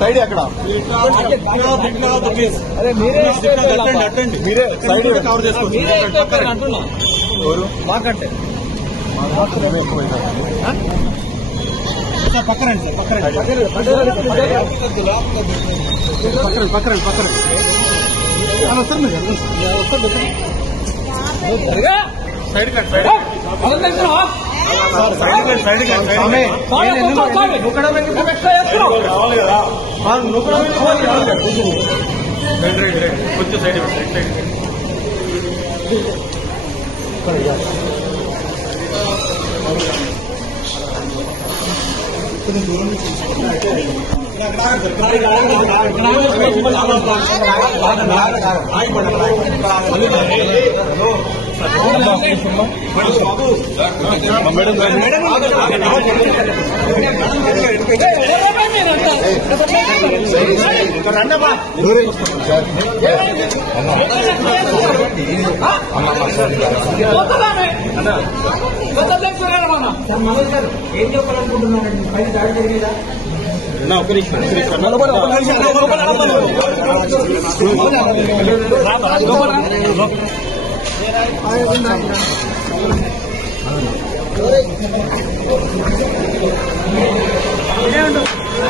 side అక్కడ మీరే side cover చేసుకుంటున్నా మాకంటే పక్కనండి సార్ పక్కన సైడ్ కట్ కొంచెం సైడ్ ఏం చెప్పాలనుకుంటున్నారండి పైన దాడి జరిగేదా ఒక నిమిషం ఏమంటారు